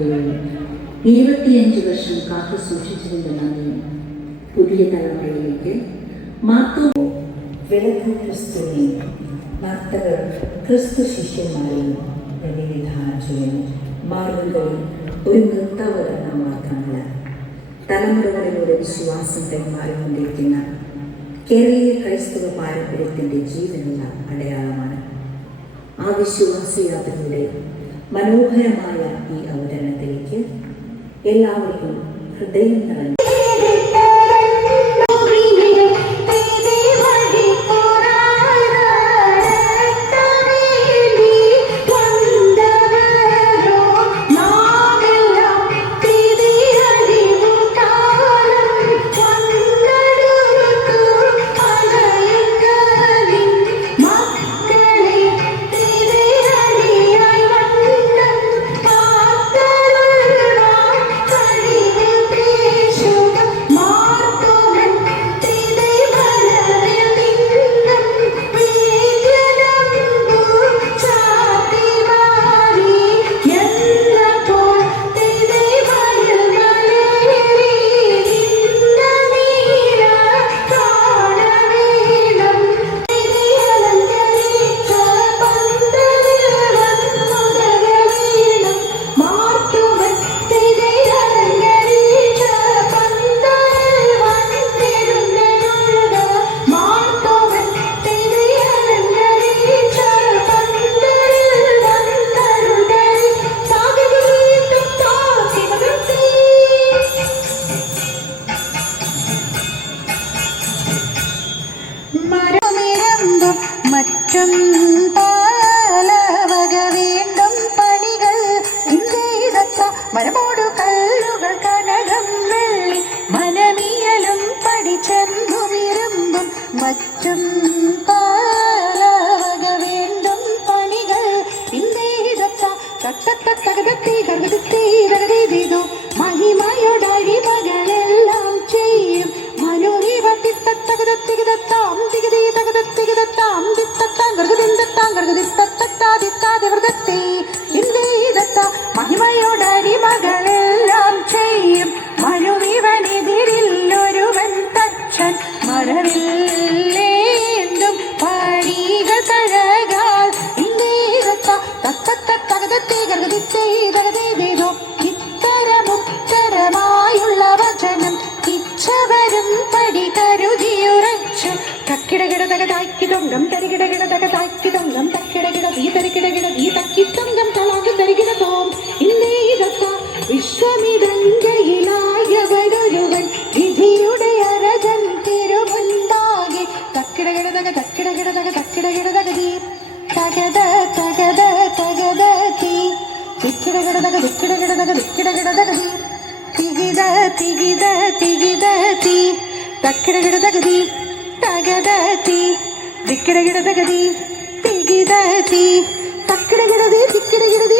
കൃപയും 25 വർഷം കാത്തു സൂക്ഷിച്ചതിൻ്റെ നന്ദിയും പുതിയ തലമുറയിലേക്ക് മാർത്തോ വിളക്ക് ക്രിസ്തുവിനെയും നർത്തകർ ക്രിസ്തു ശിഷ്യന്മാരെയും പ്രതിനിധാനം ചെയ്യുന്നു. മാർഗംകളി ഒരു നൃത്താവതരണം മാത്രമല്ല, തലമുറകളിലൂടെ വിശ്വാസം കൈമാറിക്കൊണ്ടിരിക്കുന്ന കേരളീയ ക്രൈസ്തവ പാരമ്പര്യത്തിൻ്റെ ജീവനുള്ള അടയാളമാണ്. ആ വിശ്വാസയാത്രയുടെ മനോഹരമായ ഈ അവതരണത്തിലേക്ക് എല്ലാവർക്കും ഹൃദയം നിറഞ്ഞു മറ്റും പാലവക വീണ്ടും പണികൾ ഇന്ത്യയിലത്ത മരമോടു കല്ലുകൾ കനകം വെള്ളി മനമിയലും പഠിച്ചെന്നുമിരുമ്പും മറ്റും പാലവക വീണ്ടും പണികൾ ഇന്ത്യയിലത്ത തട്ടത്തകതത്തി കരുതി രകതീതോ മഹിമയോടരിമകളെല്ലാം ചെയ്യും മനോരിവത്തിത്തകതത്തികതത്താം തികതി തകതത്തികതത്താം മഹിമയോടരിമകളെല്ലാം ചെയ്യും മനുവിവനെതിരിൽ ഒരുവൻ തച്ചൻ മരവില്ലേന്തും പണികൾ കഴകാൽ ഇത്തരമുത്തരമായുള്ള വചനം ഇച്ഛവരും പടി കരുതിയുറച്ചു തക്കിടകിടതകതാക്കിതൊങ്കം തരികിടകിടതകതാക്കിതൊങ്കം തക്കിടകിടതീ തരികിടകിടതീ തക്കിത്തൊങ്കം തളാകു തരികിടതോം ഇന്നേതത്ത വിശ്വമിതങ്കയിലായവരൊരുവൻ വിധിയുടെ അരജൻ തിരുമുൻപാകെ തക്കിടകിടതക തക്കിടകിടതക തക്കിടകിടതകതീ തകത തകത തകതീ തിക്കിടകിടതക തിക്കിടകിടതക തിക്കിടകിടതകതീ തികിത തികിത തികിതീ തക്കിടകിടതകതീ തകതീ തിക്കിടകിടതകതീ തികിതീ തക്കിടകിടതീ തിക്കിടകിടതീ